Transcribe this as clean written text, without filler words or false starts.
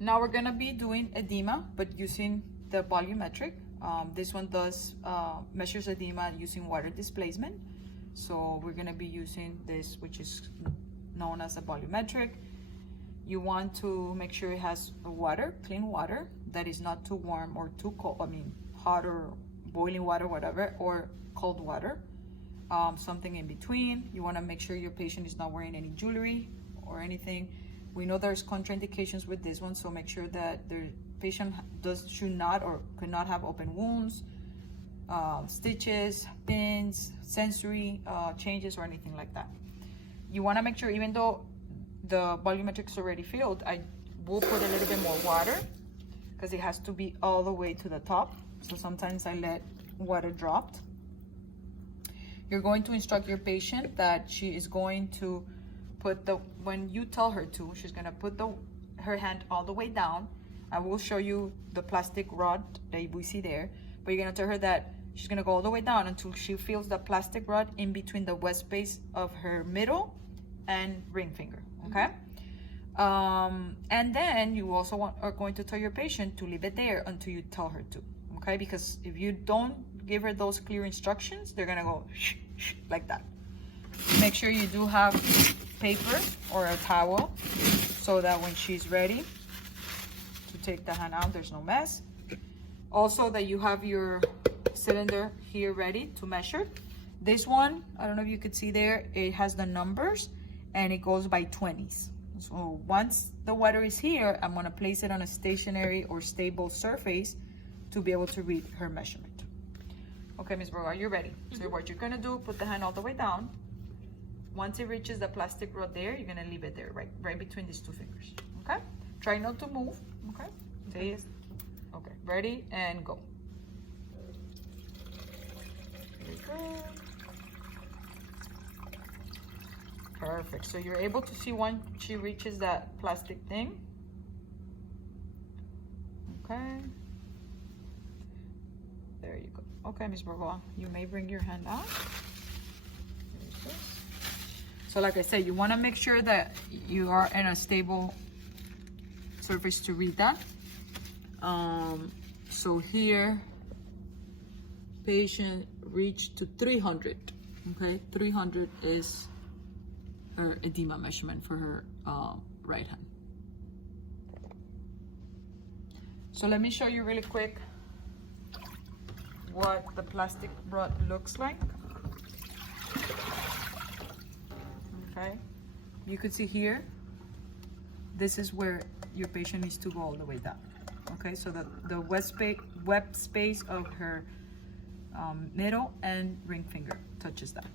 Now we're gonna be doing edema, but using the volumetric. This one does measures edema using water displacement. So we're gonna be using this, which is known as a volumetric. You want to make sure it has water, clean water, that is not too warm or too cold, I mean, hot or boiling water, whatever, or cold water, something in between. You wanna make sure your patient is not wearing any jewelry or anything. We know there's contraindications with this one, so make sure that the patient should not or could not have open wounds, stitches, pins, sensory changes, or anything like that. You wanna make sure, even though the volumetric is already filled, I will put a little bit more water because it has to be all the way to the top. So sometimes I let water drop. You're going to instruct your patient that she is going to put when you tell her to, she's gonna put her hand all the way down. I will show you the plastic rod that we see there, but you're gonna tell her that she's gonna go all the way down until she feels the plastic rod in between the wet space of her middle and ring finger, okay? And then you also are going to tell your patient to leave it there until you tell her to, okay? Because if you don't give her those clear instructions, they're gonna go shh, shh, like that. Make sure you do have paper or a towel so that when she's ready to take the hand out, there's no mess. Also that you have your cylinder here ready to measure. This one, I don't know if you could see there, it has the numbers and it goes by 20s. So once the water is here, I'm gonna place it on a stationary or stable surface to be able to read her measurement. Okay, Ms. Burgo, are you ready? So what you're gonna do, put the hand all the way down. Once it reaches the plastic rod there, you're gonna leave it there, right between these two fingers, okay? Try not to move, okay? Say yes. Okay, ready, and go. Very good. Perfect, so you're able to see when she reaches that plastic thing. Okay. There you go. Okay, Ms. Burgo, you may bring your hand out. So like I said, you want to make sure that you are in a stable surface to read that. So here, patient reached to 300, okay? 300 is her edema measurement for her right hand. So let me show you really quick what the plastic rod looks like. Okay, you could see here, this is where your patient needs to go all the way down. Okay, so the web space of her middle and ring finger touches that.